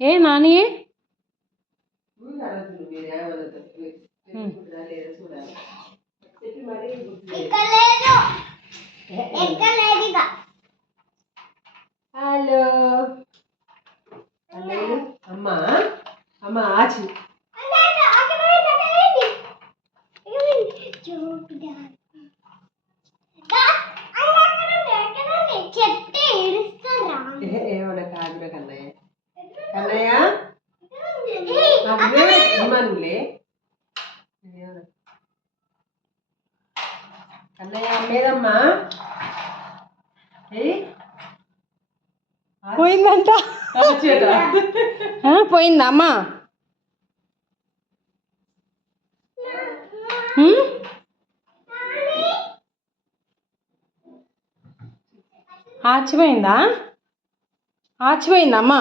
ఏ Nani hello అమ్మా అమ్మ ఆచి ఏమన్నా కాదురా కన్నయ్య కన్నయ్య అమ్మనులే కన్నయ్య లేదమ్మా పోయిందంట పోయిందా అమ్మా ఆచిపోయిందా ఆచిపోయిందా అమ్మా